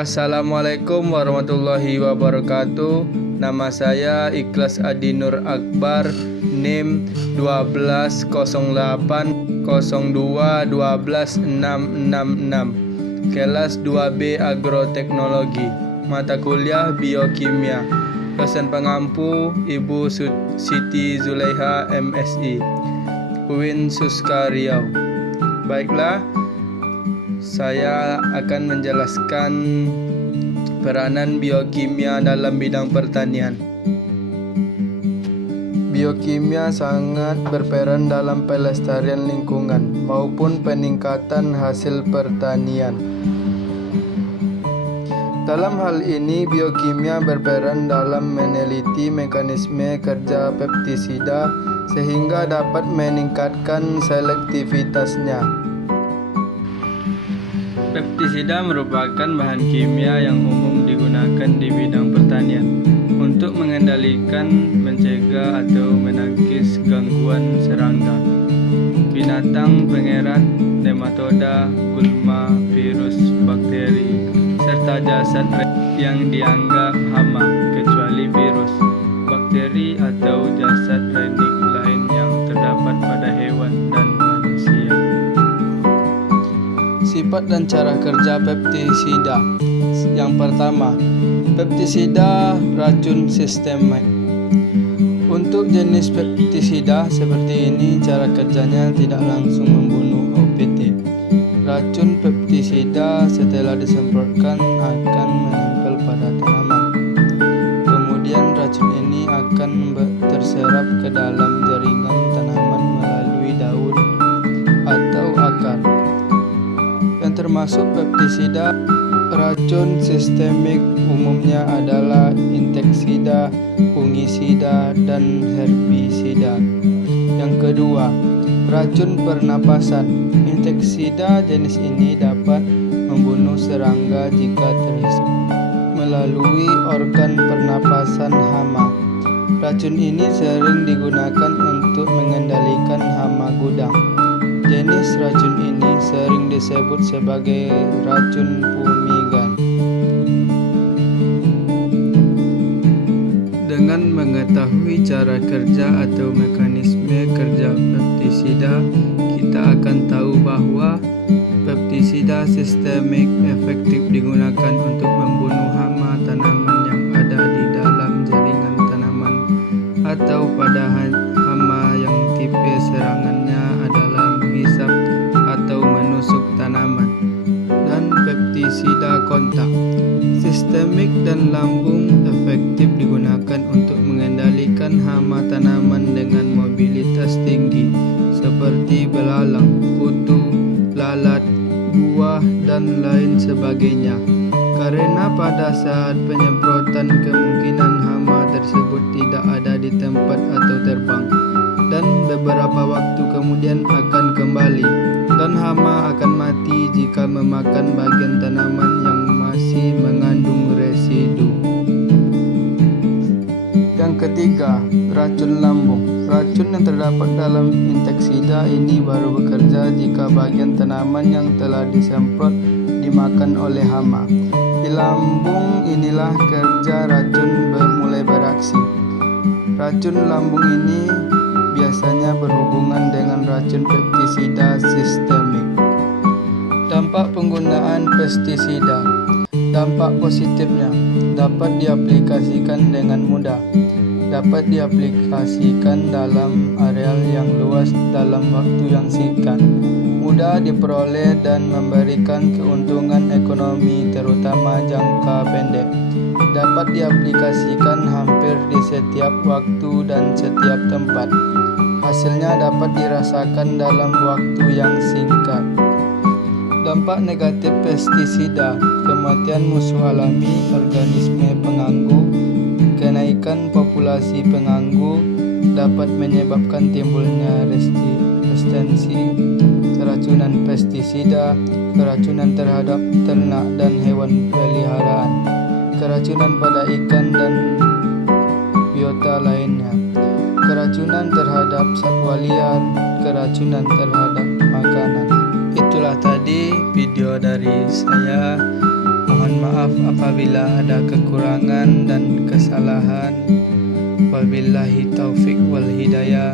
Assalamualaikum warahmatullahi wabarakatuh. Nama saya Ikhlas Adi Nur Akbar, NIM 120802126666, kelas 2B Agroteknologi, mata kuliah Biokimia. Dosen pengampu Ibu Siti Zulaiha MSI, UIN Suska Riau. Baiklah, saya akan menjelaskan peranan biokimia dalam bidang pertanian. Biokimia sangat berperan dalam pelestarian lingkungan maupun peningkatan hasil pertanian. Dalam hal ini, biokimia berperan dalam meneliti mekanisme kerja pestisida sehingga dapat meningkatkan selektivitasnya. Pestisida merupakan bahan kimia yang umum digunakan di bidang pertanian untuk mengendalikan, mencegah atau menangkis gangguan serangga, binatang pengerat, nematoda, gulma, virus, bakteri, serta jasad yang dianggap hama kecuali virus, bakteri atau jasad renik lain yang terdapat pada hewan dan manusia. Sifat dan cara kerja pestisida. Yang pertama, pestisida racun sistemik. Untuk jenis pestisida seperti ini, cara kerjanya tidak langsung membunuh OPT. Racun pestisida setelah disemprotkan akan menempel pada tanaman. Kemudian racun ini akan terserap ke dalam jaringan tanaman melalui daun atau akar. Yang termasuk pestisida racun sistemik umumnya adalah insektisida, fungisida, dan herbisida. Yang kedua, racun pernapasan. Insektisida jenis ini dapat membunuh serangga jika terhisap melalui organ pernapasan hama. Racun ini sering digunakan untuk mengendalikan hama gudang. Jenis racun ini sering disebut sebagai racun fumigan. Dengan mengetahui cara kerja atau mekanisme kerja pestisida, kita akan tahu bahwa pestisida sistemik efektif digunakan untuk membunuh hama tanaman yang ada di dalam jaringan tanaman atau pada hama yang tipe serangannya adalah menghisap atau menusuk tanaman. Dan pestisida kontak sistemik dan lambung efektif digunakan untuk mengendalikan hama tanaman dengan mobilitas tinggi seperti belalang, kutu, lalat, buah, dan lain sebagainya. Karena pada saat penyemprotan kemungkinan hama tersebut tidak ada di tempat atau terbang, dan beberapa waktu kemudian akan kembali, dan hama akan mati jika memakan bagian tanaman yang masih mengandung residu. Yang ketiga, racun lambung. Racun yang terdapat dalam insektisida ini baru bekerja jika bagian tanaman yang telah disemprot dimakan oleh hama. Di lambung inilah kerja racun mulai beraksi. Racun lambung ini biasanya berhubungan dengan racun pestisida sistemik. Dampak penggunaan pestisida. Dampak positifnya dapat diaplikasikan dengan mudah. Dapat diaplikasikan dalam areal yang luas dalam waktu yang singkat, mudah diperoleh dan memberikan keuntungan ekonomi terutama jangka pendek. Dapat diaplikasikan hampir di setiap waktu dan setiap tempat. Hasilnya dapat dirasakan dalam waktu yang singkat. Dampak negatif pestisida. Kematian musuh alami organisme pengganggu. Kenaikan populasi pengganggu dapat menyebabkan timbulnya resistensi keracunan pestisida, keracunan terhadap ternak dan hewan peliharaan, keracunan pada ikan dan biota lainnya, keracunan terhadap satwa liar, keracunan terhadap makanan. Itulah tadi video dari saya. Mohon maaf maaf apabila ada kekurangan dan kesalahan. Wabillahi taufik wal hidayah.